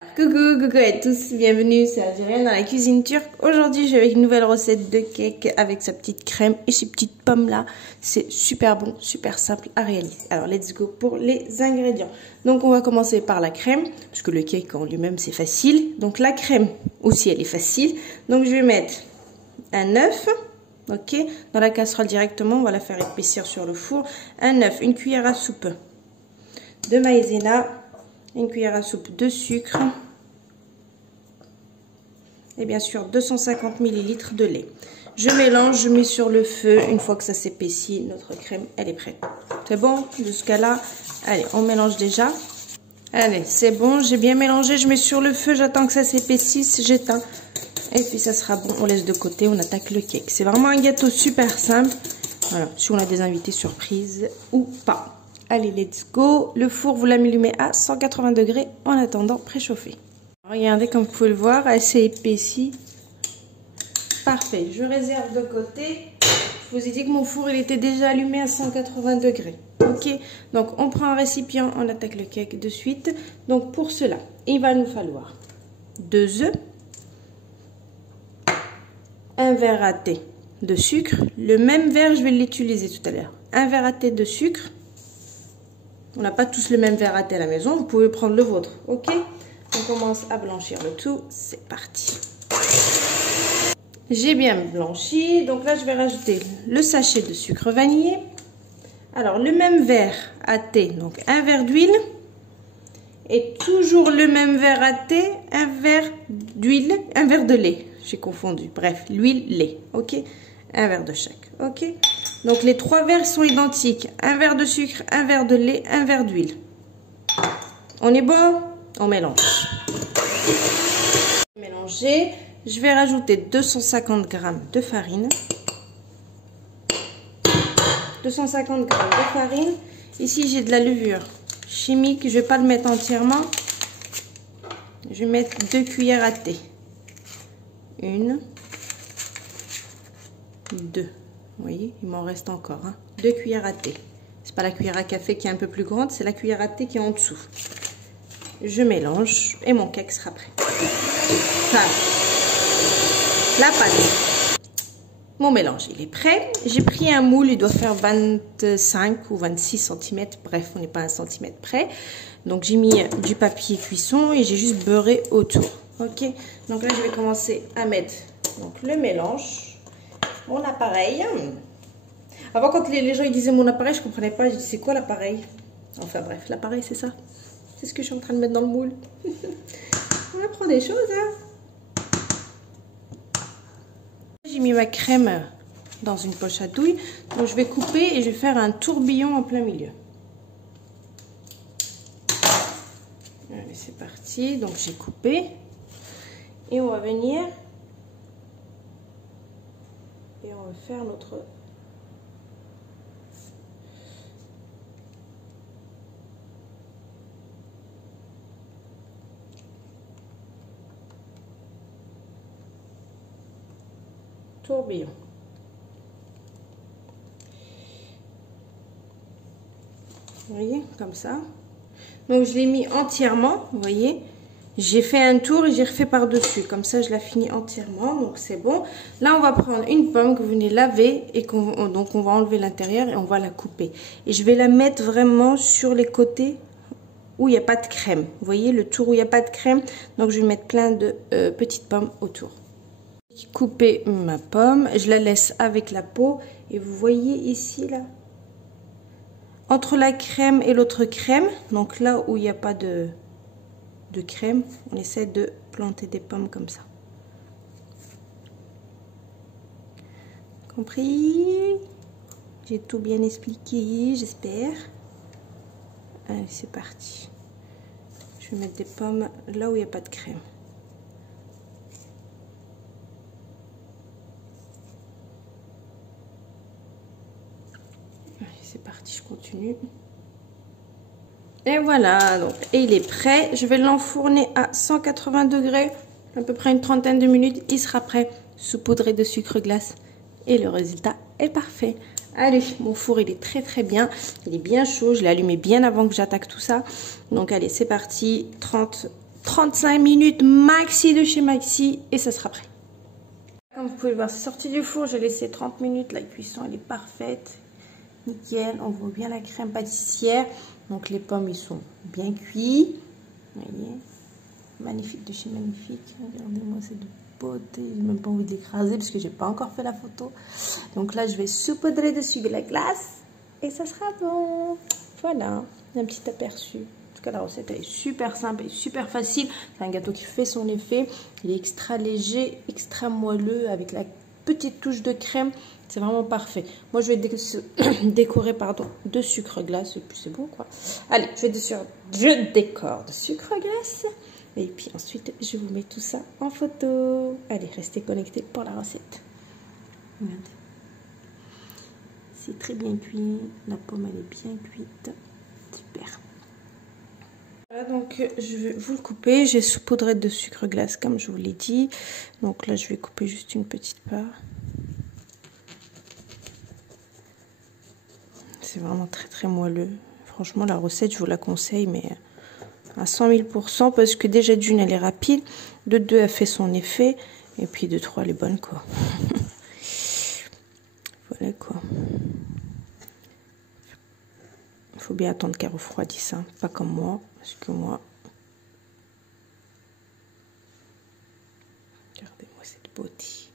Coucou à tous, bienvenue, c'est Algérienne dans la cuisine turque. Aujourd'hui, je vais avec une nouvelle recette de cake avec sa petite crème et ses petites pommes là. C'est super bon, super simple à réaliser. Alors, let's go pour les ingrédients. Donc, on va commencer par la crème, parce que le cake en lui-même, c'est facile. Donc, la crème aussi, elle est facile. Donc, je vais mettre un œuf, ok, dans la casserole directement. On va la faire épaissir sur le four. Un œuf, une cuillère à soupe de maïzena, une cuillère à soupe de sucre et bien sûr 250 ml de lait. Je mélange, je mets sur le feu. Une fois que ça s'épaissit, notre crème elle est prête. C'est bon jusqu'à là? Allez, on mélange déjà. Allez, c'est bon, j'ai bien mélangé, je mets sur le feu, j'attends que ça s'épaississe, j'éteins et puis ça sera bon. On laisse de côté, on attaque le cake. C'est vraiment un gâteau super simple. Voilà, si on a des invités surprises ou pas. Allez, let's go. Le four, vous l'allumez à 180 degrés en attendant préchauffer. Regardez, comme vous pouvez le voir, elle s'est épaissie. Parfait. Je réserve de côté. Je vous ai dit que mon four, il était déjà allumé à 180 degrés. Ok. Donc, on prend un récipient, on attaque le cake de suite. Donc, pour cela, il va nous falloir 2 œufs, un verre à thé de sucre. Le même verre, je vais l'utiliser tout à l'heure. Un verre à thé de sucre. On n'a pas tous le même verre à thé à la maison, vous pouvez prendre le vôtre, ok? On commence à blanchir le tout, c'est parti. J'ai bien blanchi, donc là je vais rajouter le sachet de sucre vanillé. Alors le même verre à thé, donc un verre d'huile. Et toujours le même verre à thé, un verre d'huile, un verre de lait. J'ai confondu, bref, l'huile, lait, ok? Un verre de chaque, ok? Donc les 3 verres sont identiques. Un verre de sucre, un verre de lait, un verre d'huile. On est bon? On mélange. Mélanger. Je vais rajouter 250 g de farine. 250 g de farine. Ici j'ai de la levure chimique. Je ne vais pas le mettre entièrement. Je vais mettre 2 cuillères à thé. 1, 2. Vous voyez, il m'en reste encore. 2 cuillères à thé. C'est pas la cuillère à café qui est un peu plus grande, c'est la cuillère à thé qui est en dessous. Je mélange et mon cake sera prêt. Enfin, la pâte. Mon mélange, il est prêt. J'ai pris un moule, il doit faire 25 ou 26 cm. Bref, on n'est pas à 1 cm près. Donc j'ai mis du papier cuisson et j'ai juste beurré autour. Ok. Donc là, je vais commencer à mettre donc, le mélange. Mon appareil. Avant, quand les gens ils disaient mon appareil, je comprenais pas. Je dis c'est quoi l'appareil? Enfin bref, l'appareil c'est ça. C'est ce que je suis en train de mettre dans le moule. On apprend des choses, hein. J'ai mis ma crème dans une poche à douille. Donc je vais couper et je vais faire un tourbillon en plein milieu. Allez, c'est parti. Donc j'ai coupé. Et on va venir. Et on va faire notre tourbillon. Vous voyez, comme ça. Donc je l'ai mis entièrement, vous voyez. J'ai fait un tour et j'ai refait par-dessus. Comme ça, je la finis entièrement. Donc, c'est bon. Là, on va prendre une pomme que vous venez laver. Et donc, on va enlever l'intérieur et on va la couper. Et je vais la mettre vraiment sur les côtés où il n'y a pas de crème. Vous voyez, le tour où il n'y a pas de crème. Donc, je vais mettre plein de petites pommes autour. J'ai coupé ma pomme. Je la laisse avec la peau. Et vous voyez ici, là, entre la crème et l'autre crème. Donc, là où il n'y a pas de crème, on essaie de planter des pommes comme ça. Compris? J'ai tout bien expliqué, j'espère. Allez, c'est parti. Je vais mettre des pommes là où il n'y a pas de crème. Allez, c'est parti, je continue. Et voilà, donc, et il est prêt. Je vais l'enfourner à 180 degrés, à peu près une trentaine de minutes. Il sera prêt, saupoudré de sucre glace. Et le résultat est parfait. Allez, mon four, il est très très bien. Il est bien chaud. Je l'ai allumé bien avant que j'attaque tout ça. Donc, allez, c'est parti. 30 35 minutes maxi de chez Maxi et ça sera prêt. Comme vous pouvez voir, c'est sorti du four, j'ai laissé 30 minutes, la cuisson elle est parfaite, nickel, on voit bien la crème pâtissière, donc les pommes ils sont bien cuits, vous voyez, magnifique de chez Magnifique, regardez-moi cette beauté, j'ai même pas envie de l'écraser parce que j'ai pas encore fait la photo, donc là je vais saupoudrer dessus de la glace et ça sera bon, voilà, un petit aperçu. En tout cas, la recette elle est super simple et super facile. C'est un gâteau qui fait son effet. Il est extra léger, extra moelleux avec la petite touche de crème. C'est vraiment parfait. Moi, je vais décorer de sucre glace. Et puis, c'est bon, quoi. Allez, je décore de sucre glace. Et puis ensuite, je vous mets tout ça en photo. Allez, restez connectés pour la recette. Regardez. C'est très bien cuit. La pomme, elle est bien cuite. Super. Voilà, donc je vais vous le couper. J'ai saupoudré de sucre glace comme je vous l'ai dit. Donc là je vais couper juste une petite part. C'est vraiment très très moelleux. Franchement la recette je vous la conseille mais à 100 000% parce que déjà d'une elle est rapide. De deux elle fait son effet. Et puis de trois elle est bonne quoi. Voilà quoi. Il faut bien attendre qu'elle refroidisse, hein. Pas comme moi. Parce que moi, regardez-moi cette beauté.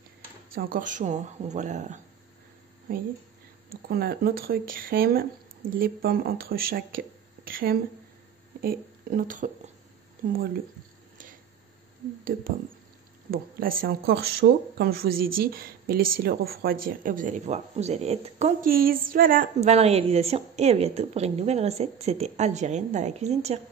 C'est encore chaud, hein. On voit la... Vous voyez? Donc on a notre crème, les pommes entre chaque crème et notre moelleux de pommes. Bon, là c'est encore chaud, comme je vous ai dit, mais laissez-le refroidir et vous allez voir, vous allez être conquise. Voilà, bonne réalisation et à bientôt pour une nouvelle recette. C'était Algérienne dans la cuisine turque.